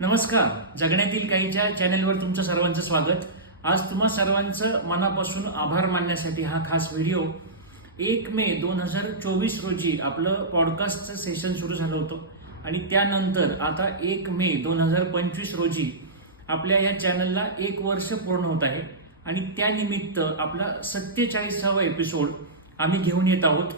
नमस्कार. जगण्यातील काहीच्या चॅनलवर तुमचं सर्वांचं स्वागत. आज तुम्हा सर्वांचं मनापासून आभार मानण्यासाठी हा खास व्हिडिओ. 1 मे 2024 रोजी आपलं पॉडकास्टचं सेशन सुरू झालं होतं आणि त्यानंतर आता 1 मे 2025 रोजी आपल्या या चॅनलला 1 वर्ष पूर्ण होत आहे आणि त्यानिमित्त आपला 47वा एपिसोड आम्ही घेऊन येत आहोत.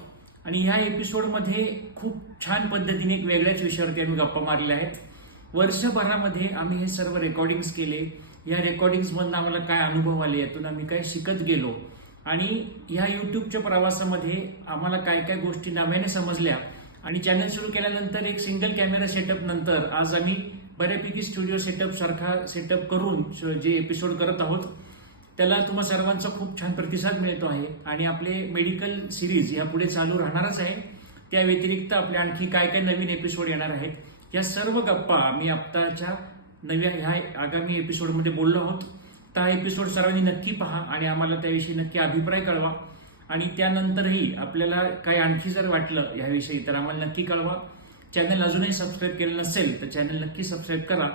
आणि ह्या एपिसोडमध्ये खूप छान पद्धतीने एक वेगळ्याच विषयावरती आम्ही गप्पा मारलेल्या आहेत. वर्षभरामध्ये आम्ही हे सर्व रेकॉर्डिंग्स केले. या रेकॉर्डिंग्समधून आम्हाला काय अनुभव आले, यातून आम्ही काय शिकत गेलो आणि ह्या युट्यूबच्या प्रवासामध्ये आम्हाला काय काय गोष्टी नव्याने समजल्या. आणि चॅनल सुरू केल्यानंतर एक सिंगल कॅमेरा सेटअप नंतर आज आम्ही बऱ्यापैकी स्टुडिओ सेटअप सारखा सेटअप करून जे एपिसोड करत आहोत त्याला तुम्हा सर्वांचा खूप छान प्रतिसाद मिळतो आहे. आणि आपले मेडिकल सिरीज यापुढे चालू राहणारच आहे. त्या व्यतिरिक्त आपले आणखी काय काय नवीन एपिसोड येणार आहेत, या सर्व गप्पा आम्ही आत्ताच्या नव्या ह्या आगामी एपिसोडमध्ये बोललो आहोत. तर हा एपिसोड सर्वांनी नक्की पहा आणि आम्हाला त्याविषयी नक्की अभिप्राय कळवा. आणि त्यानंतरही आपल्याला काय आणखी जर वाटलं याविषयी तर आम्हाला नक्की कळवा. चॅनल अजूनही सबस्क्राईब केलं नसेल तर चॅनल नक्की सबस्क्राईब करा.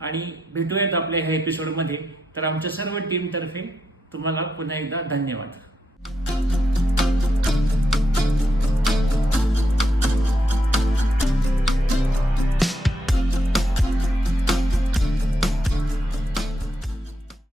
आणि भेटूयात आपल्या ह्या एपिसोडमध्ये. तर आमच्या सर्व टीमतर्फे तुम्हाला पुन्हा एकदा धन्यवाद.